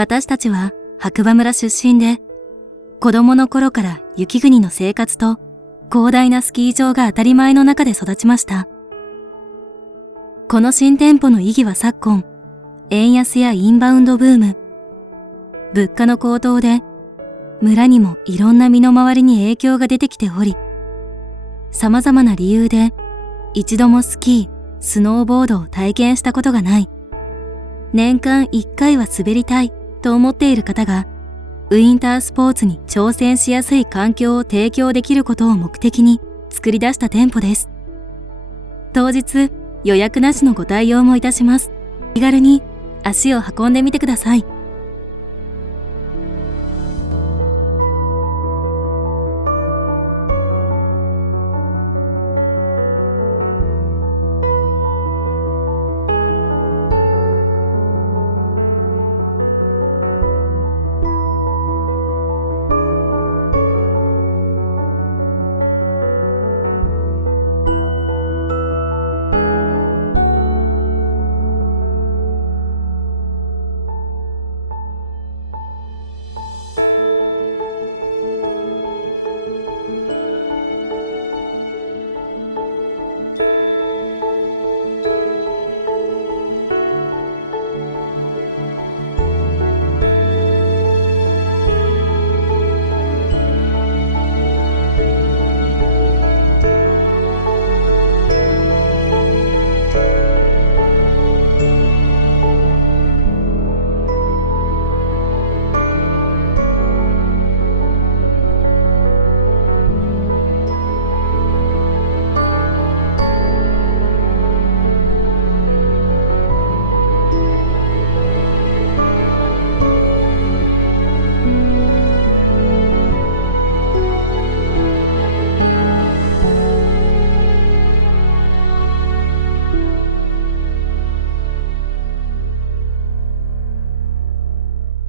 私たちは白馬村出身で、子供の頃から雪国の生活と広大なスキー場が当たり前の中で育ちました。この新店舗の意義は昨今、円安やインバウンドブーム、物価の高騰で村にもいろんな身の回りに影響が出てきており、様々な理由で一度もスキー、スノーボードを体験したことがない、年間1回は滑りたいと思っている方が、ウィンタースポーツに挑戦しやすい環境を提供できることを目的に作り出した店舗です。当日予約なしのご対応もいたします。気軽に足を運んでみてください。